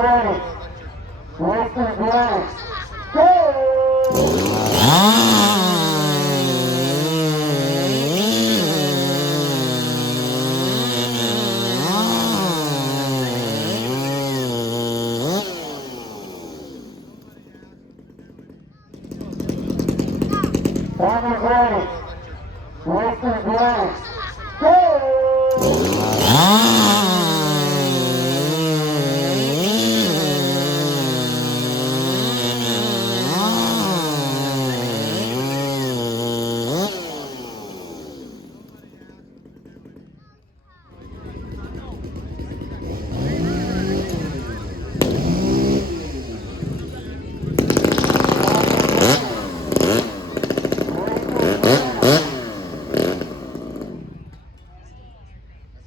right. Left is right. Go! Time is right. Left is right. Go!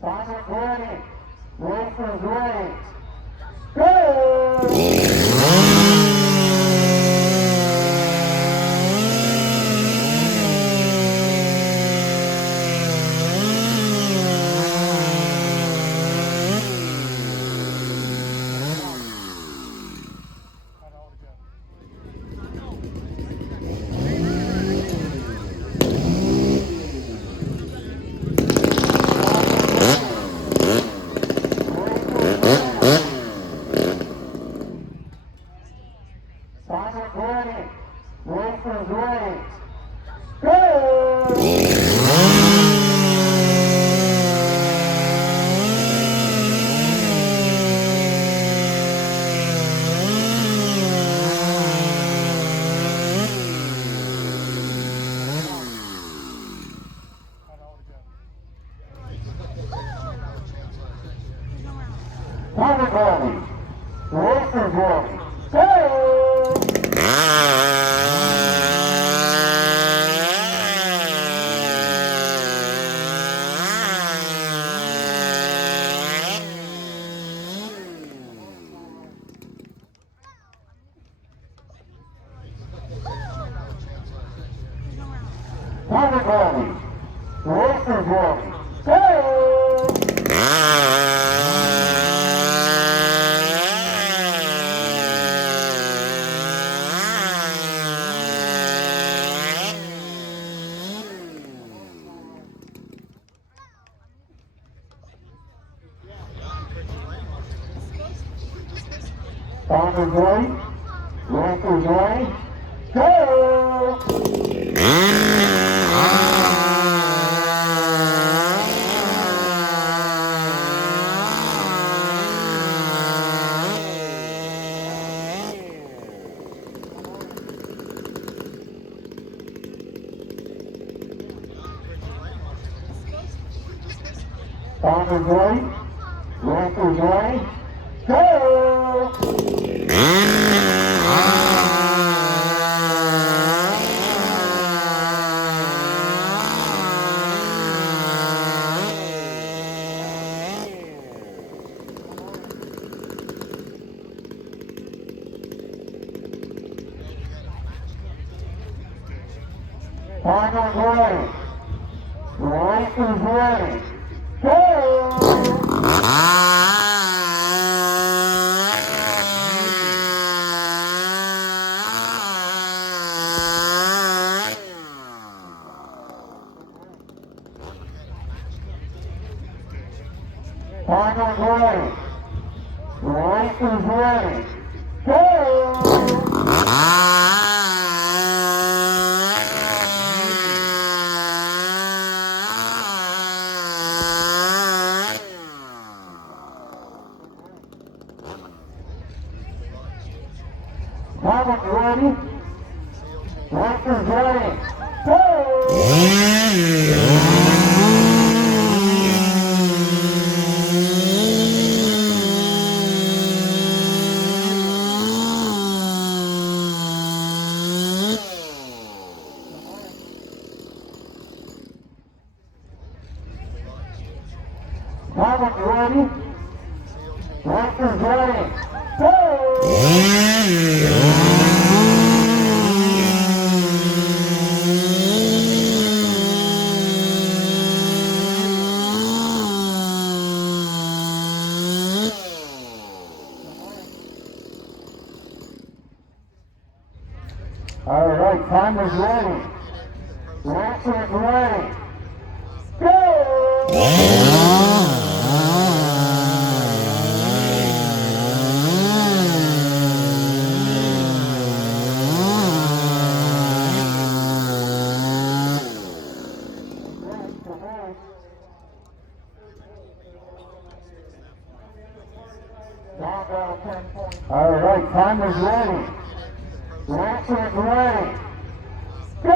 Time is ready. Left is right. Go! Time is ready. Left is right. Go! Time is ready. Left is right. Go! Time is ready. Left is right. Go! Time is right. Left is right. Go! Time is right. Left is right. Go! Time is right. Left is right. Go! Time is right. Left is right. Go! Time is ready. Left is ready. Time is ready. Left is ready. ready. Race is ready. Go! All right, time is ready. Race is ready. Go!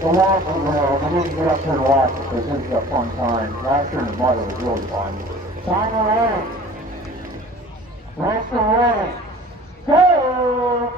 The last one, we didn't get up here to watch it because this is a fun time. Last year in the mud it was really fun. Time ready. Race ready. Go!